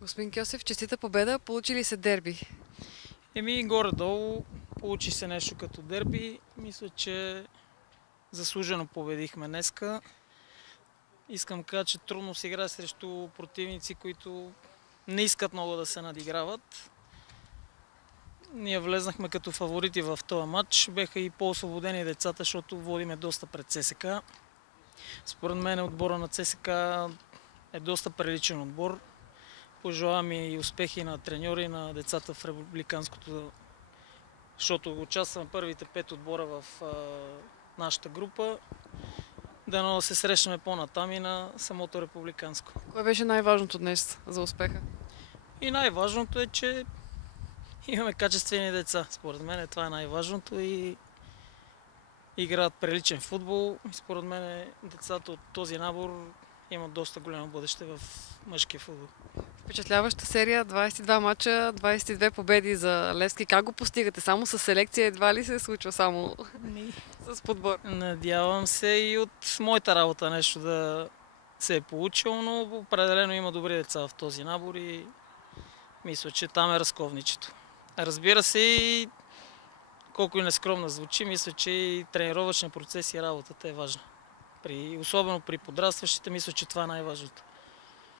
Господин Кьосев, честита победа. Получи ли се дерби? Горе-долу получи се нещо като дерби. Мисля, че заслужено победихме днеска. Искам да кажа, че трудно се играе срещу противници, които не искат много да се надиграват. Ние влезнахме като фаворити в този матч. Беха и по-освободени децата, защото водиме доста пред ЦСК. Според мен отбора на ЦСК е доста приличен отбор. Пожелавам и успехи на треньори и на децата в републиканското, защото участваме първите 5 отбора в нашата група. Дано да се срещнем по-натам и на самото републиканско. Кое беше най-важното днес за успеха? И най-важното е, че имаме качествени деца. Според мен това е най-важното и играят приличен футбол. И според мен децата от този набор имат доста голямо бъдеще в мъжкия футбол. Впечатляваща серия, 22 мача, 22 победи за Левски. Как го постигате? Само с селекция едва ли се случва само с подбор? Надявам се и от моята работа нещо да се е получило, но определено има добри деца в този набор и мисля, че там е разковничето. Разбира се, и колко и нескромно звучи, мисля, че и тренировъчния процес и работата е важна. Особено при подрастващите, мисля, че това е най-важното.